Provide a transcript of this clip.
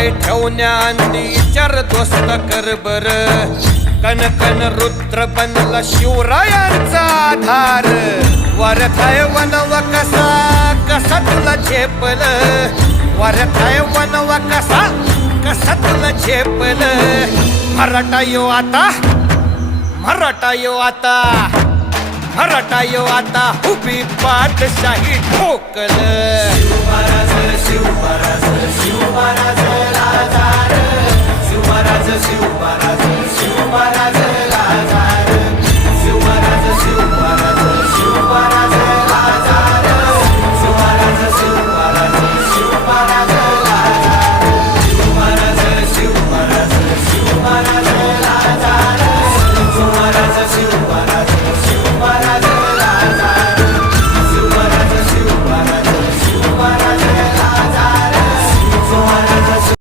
पाय ठेवण्याआधी विचार दोस्त कर बर कन कन रुद्र बनला शिवरायांचा आधार वारथाय वनव कसा कसा तुला झेपल वारथाय वनव कसा कसा तुला झेपल मराठा यो आता मराठा यो आता मराठा यो आता उभी पाठशाही ठोकल शिव महाराज शिव महाराज शिव महाराज